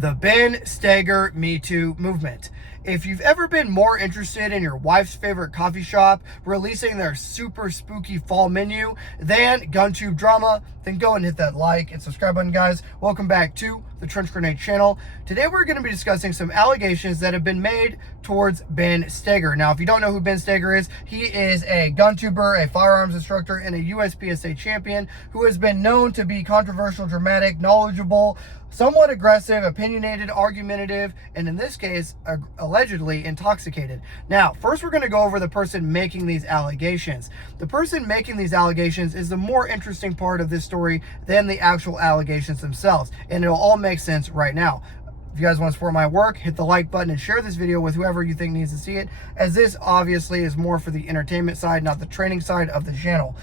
The Ben Stagger Me Too movement. If you've ever been more interested in your wife's favorite coffee shop releasing their super spooky fall menu than GunTube drama, then go and hit that like and subscribe button, guys. Welcome back to the Trench Grenade channel. Today we're going to be discussing some allegations that have been made towards Ben Stagger. Now, if you don't know who Ben Stagger is, he is a GunTuber, a firearms instructor, and a USPSA champion who has been known to be controversial, dramatic, knowledgeable, somewhat aggressive, opinionated, argumentative, and in this case, allegedly intoxicated. Now, first we're going to go over the person making these allegations. The person making these allegations is the more interesting part of this story than the actual allegations themselves, and it'll all make sense right now. If you guys want to support my work, hit the like button and share this video with whoever you think needs to see it, as this obviously is more for the entertainment side, not the training side of the channel.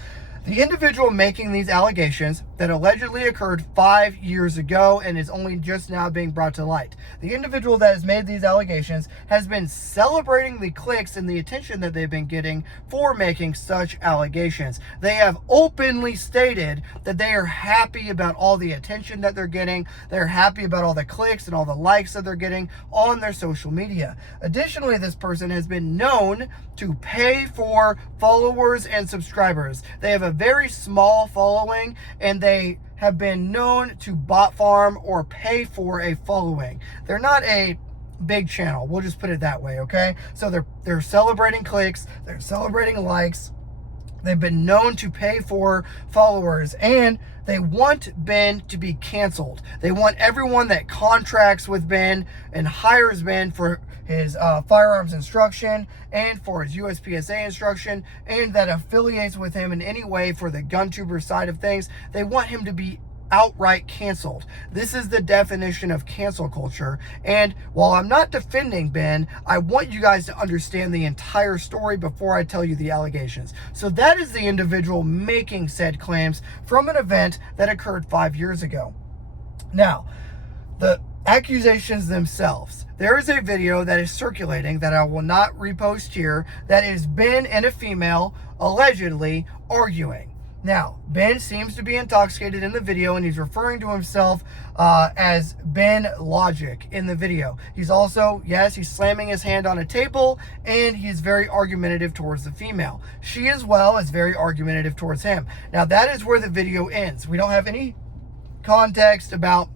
The individual making these allegations that allegedly occurred 5 years ago and is only just now being brought to light. The individual that has made these allegations has been celebrating the clicks and the attention that they've been getting for making such allegations. They have openly stated that they are happy about all the attention that they're getting. They're happy about all the clicks and all the likes that they're getting on their social media. Additionally, this person has been known to pay for followers and subscribers. They have a very small following, and they have been known to bot farm or pay for a following. They're not a big channel, we'll just put it that way, okay? So they're celebrating clicks, they're celebrating likes. They've been known to pay for followers, and they want Ben to be canceled. They want everyone that contracts with Ben and hires Ben for his firearms instruction and for his USPSA instruction and that affiliates with him in any way for the GunTuber side of things. They want him to be outright canceled. This is the definition of cancel culture. And while I'm not defending Ben, I want you guys to understand the entire story before I tell you the allegations. So that is the individual making said claims from an event that occurred 5 years ago. Now, the accusations themselves. There is a video that is circulating that I will not repost here that is Ben and a female allegedly arguing. Now, Ben seems to be intoxicated in the video, and he's referring to himself as Ben Logic in the video. He's also, yes, he's slamming his hand on a table, and he's very argumentative towards the female. She as well is very argumentative towards him. Now, that is where the video ends. We don't have any context about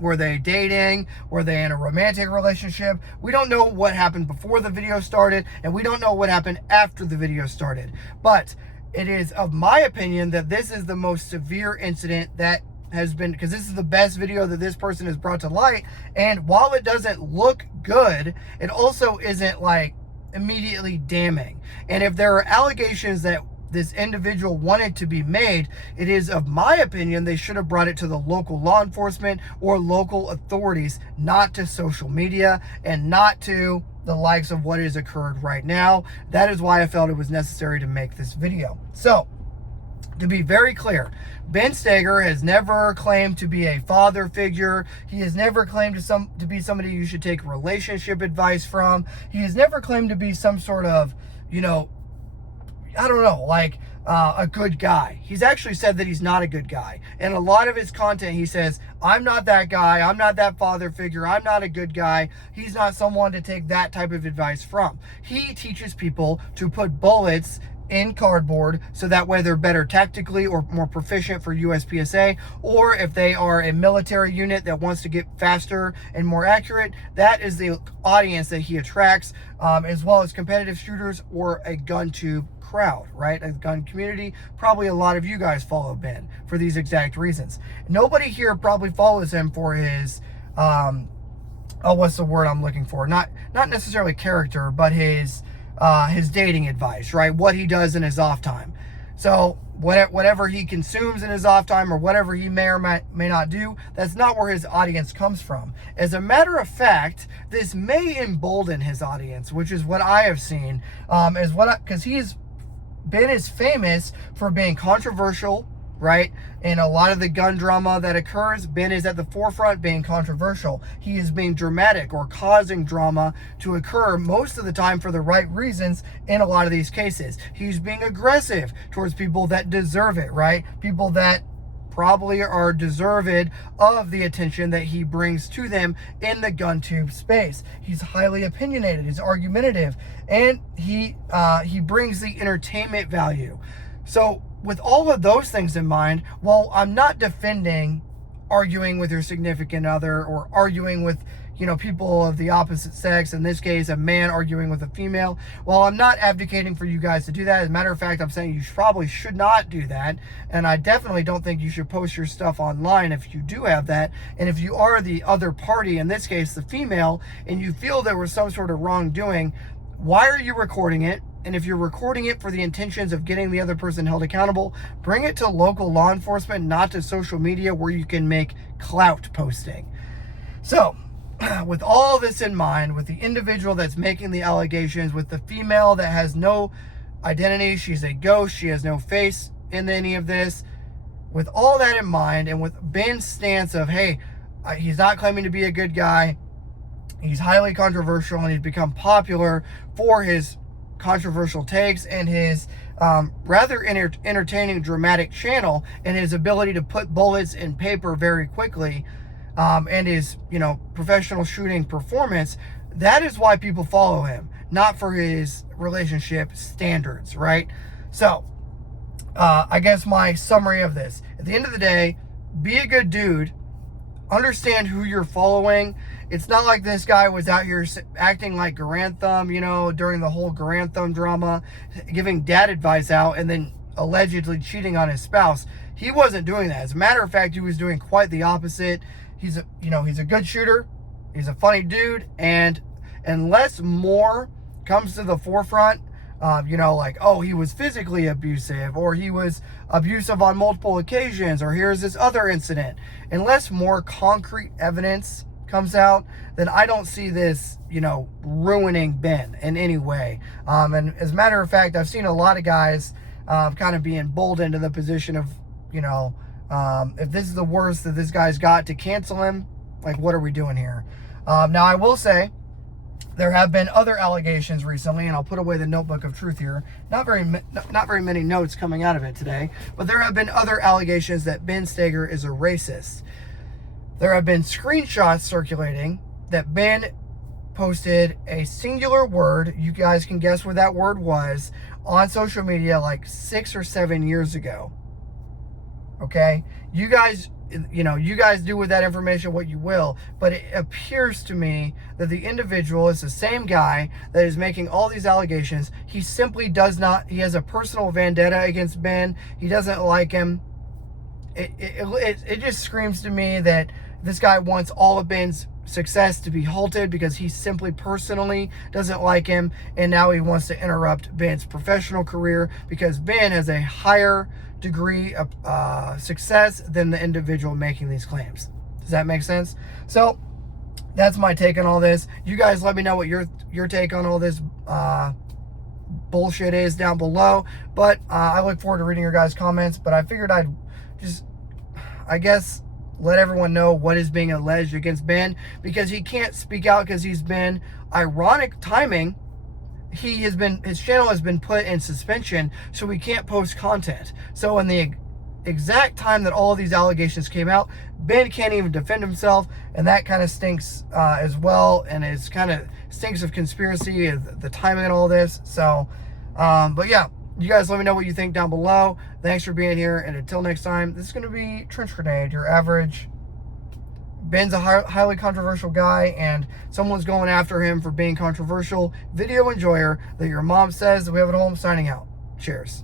were they dating? Were they in a romantic relationship? We don't know what happened before the video started, and we don't know what happened after the video started. But it is of my opinion that this is the most severe incident that has been, because this is the best video that this person has brought to light. And while it doesn't look good, it also isn't like immediately damning. And if there are allegations that this individual wanted to be made, it is of my opinion they should have brought it to the local law enforcement or local authorities, not to social media and not to the likes of what has occurred right now. That is why I felt it was necessary to make this video. So, to be very clear, Ben Stagger has never claimed to be a father figure. He has never claimed to be somebody you should take relationship advice from. He has never claimed to be some sort of, I don't know, like a good guy. He's actually said that he's not a good guy. And a lot of his content, he says, I'm not that guy. I'm not that father figure. I'm not a good guy. He's not someone to take that type of advice from. He teaches people to put bullets in cardboard so that way they're better tactically or more proficient for USPSA, or if they are a military unit that wants to get faster and more accurate, that is the audience that he attracts, as well as competitive shooters or a GunTube crowd, right? A gun community. Probably a lot of you guys follow Ben for these exact reasons. Nobody here probably follows him for his what's the word I'm looking for? Not necessarily character, but his dating advice, right? What he does in his off time. So whatever he consumes in his off time or whatever he may or may not do, that's not where his audience comes from. As a matter of fact, this may embolden his audience, which is what I have seen, because Ben is famous for being controversial, right? And a lot of the gun drama that occurs, Ben is at the forefront being controversial. He is being dramatic or causing drama to occur most of the time for the right reasons in a lot of these cases. He's being aggressive towards people that deserve it, right? People that probably are deserved of the attention that he brings to them in the GunTube space. He's highly opinionated, he's argumentative, and he brings the entertainment value. So with all of those things in mind, while I'm not defending arguing with your significant other or arguing with, people of the opposite sex, in this case, a man arguing with a female, well, I'm not advocating for you guys to do that. As a matter of fact, I'm saying you probably should not do that. And I definitely don't think you should post your stuff online if you do have that. And if you are the other party, in this case, the female, and you feel there was some sort of wrongdoing, why are you recording it? And if you're recording it for the intentions of getting the other person held accountable, bring it to local law enforcement, not to social media where you can make clout posting. So, with all this in mind, with the individual that's making the allegations, with the female that has no identity, she's a ghost, she has no face in any of this, with all that in mind, and with Ben's stance of, hey, he's not claiming to be a good guy, he's highly controversial, and he's become popular for his controversial takes and his rather entertaining, dramatic channel, and his ability to put bullets in paper very quickly, and his, professional shooting performance. That is why people follow him, not for his relationship standards, right? So, I guess my summary of this, at the end of the day, be a good dude, understand who you're following. It's not like this guy was out here acting like Garantham, during the whole Garantham drama, giving dad advice out and then allegedly cheating on his spouse. He wasn't doing that. As a matter of fact, he was doing quite the opposite. He's a good shooter. He's a funny dude. And unless more comes to the forefront, like, oh, he was physically abusive, or he was abusive on multiple occasions, or here's this other incident. Unless more concrete evidence comes out, then I don't see this, ruining Ben in any way. And as a matter of fact, I've seen a lot of guys kind of be emboldened in the position of, if this is the worst that this guy's got, to cancel him, like, what are we doing here? Now, I will say, there have been other allegations recently, and I'll put away the notebook of truth here. Not very many notes coming out of it today, but there have been other allegations that Ben Stagger is a racist. There have been screenshots circulating that Ben posted a singular word, you guys can guess what that word was, on social media like 6 or 7 years ago. Okay? You guys do with that information what you will, but it appears to me that the individual is the same guy that is making all these allegations. He simply he has a personal vendetta against Ben. He doesn't like him. It just screams to me that this guy wants all of Ben's success to be halted because he simply personally doesn't like him, and now he wants to interrupt Ben's professional career because Ben has a higher degree of success than the individual making these claims. Does that make sense? So that's my take on all this. You guys let me know what your take on all this bullshit is down below, but I look forward to reading your guys' comments. But I figured I'd just, I guess, let everyone know what is being alleged against Ben, because he can't speak out because he's been, ironic timing, his channel has been put in suspension, so he can't post content. So in the exact time that all of these allegations came out, Ben can't even defend himself, and that kind of stinks as well, and it's kind of stinks of conspiracy, the timing and all this. So, but yeah, you guys let me know what you think down below. Thanks for being here, and until next time, this is going to be Trench Grenade, your average. Ben's a highly controversial guy, and someone's going after him for being controversial. Video enjoyer that your mom says that we have at home, signing out. Cheers.